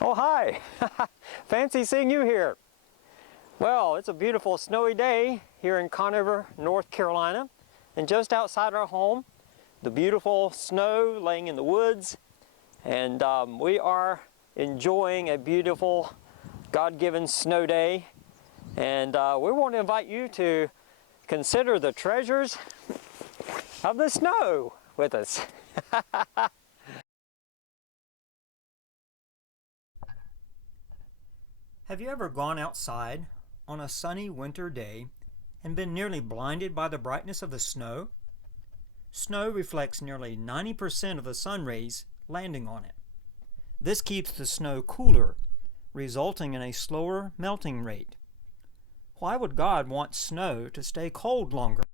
Oh, hi! Fancy seeing you here. Well, it's a beautiful snowy day here in Conover, North Carolina. And just outside our home, the beautiful snow laying in the woods. And we are enjoying a beautiful God-given snow day. And we want to invite you to consider the treasures of the snow with us. Have you ever gone outside on a sunny winter day and been nearly blinded by the brightness of the snow? Snow reflects nearly 90% of the sun rays landing on it. This keeps the snow cooler, resulting in a slower melting rate. Why would God want snow to stay cold longer?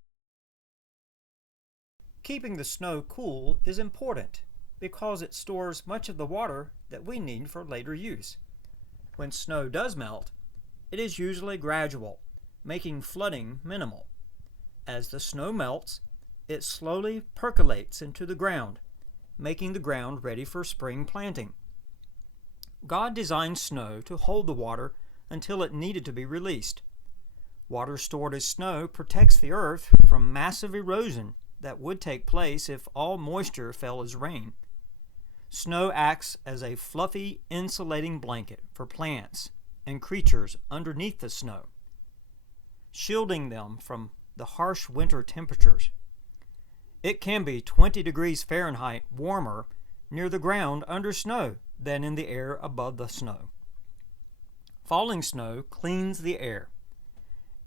Keeping the snow cool is important because it stores much of the water that we need for later use. When snow does melt, it is usually gradual, making flooding minimal. As the snow melts, it slowly percolates into the ground, making the ground ready for spring planting. God designed snow to hold the water until it needed to be released. Water stored as snow protects the earth from massive erosion that would take place if all moisture fell as rain. Snow acts as a fluffy, insulating blanket for plants and creatures underneath the snow, shielding them from the harsh winter temperatures. It can be 20 degrees Fahrenheit warmer near the ground under snow than in the air above the snow. Falling snow cleans the air.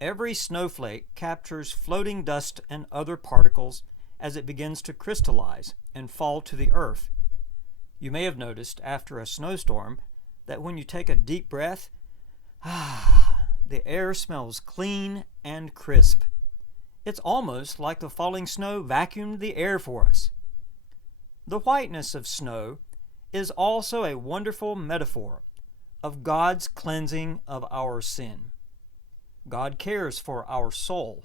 Every snowflake captures floating dust and other particles as it begins to crystallize and fall to the earth. You may have noticed after a snowstorm that when you take a deep breath, the air smells clean and crisp. It's almost like the falling snow vacuumed the air for us. The whiteness of snow is also a wonderful metaphor of God's cleansing of our sin. God cares for our soul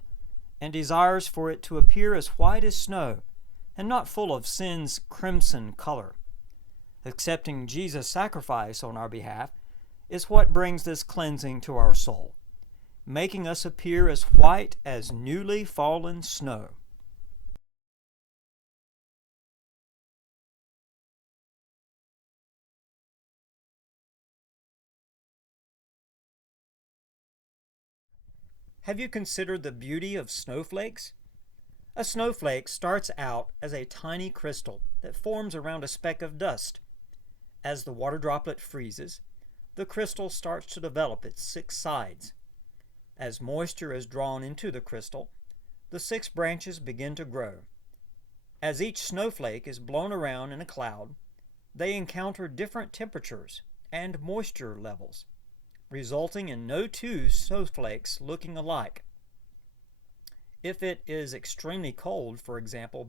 and desires for it to appear as white as snow and not full of sin's crimson color. Accepting Jesus' sacrifice on our behalf is what brings this cleansing to our soul, making us appear as white as newly fallen snow. Have you considered the beauty of snowflakes? A snowflake starts out as a tiny crystal that forms around a speck of dust. As the water droplet freezes, the crystal starts to develop its 6 sides. As moisture is drawn into the crystal, the 6 branches begin to grow. As each snowflake is blown around in a cloud, they encounter different temperatures and moisture levels, resulting in no 2 snowflakes looking alike. If it is extremely cold, for example,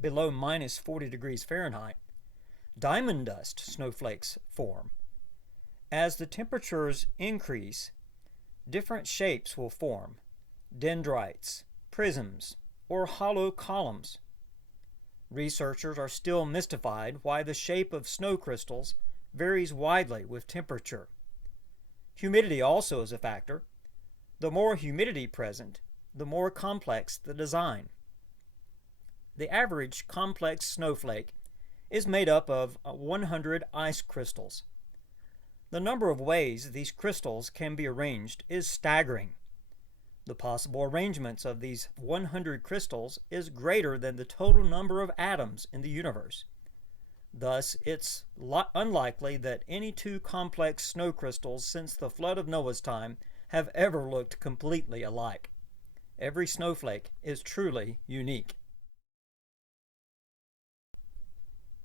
below minus 40 degrees Fahrenheit, diamond dust snowflakes form. As the temperatures increase, different shapes will form: dendrites, prisms, or hollow columns. Researchers are still mystified why the shape of snow crystals varies widely with temperature. Humidity also is a factor. The more humidity present, the more complex the design. The average complex snowflake is made up of 100 ice crystals. The number of ways these crystals can be arranged is staggering. The possible arrangements of these 100 crystals is greater than the total number of atoms in the universe. Thus, it's unlikely that any 2 complex snow crystals since the flood of Noah's time have ever looked completely alike. Every snowflake is truly unique.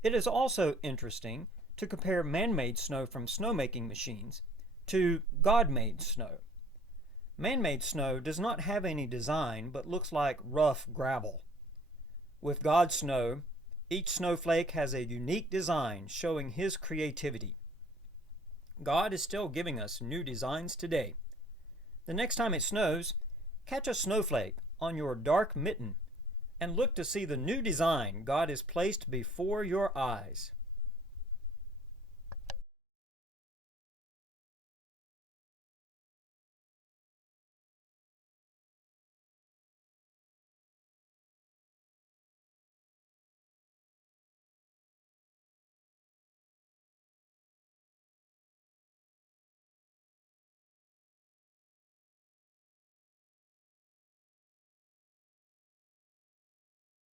It is also interesting to compare man-made snow from snowmaking machines to God-made snow. Man-made snow does not have any design but looks like rough gravel. With God's snow, each snowflake has a unique design showing His creativity. God is still giving us new designs today. The next time it snows, catch a snowflake on your dark mitten and look to see the new design God has placed before your eyes.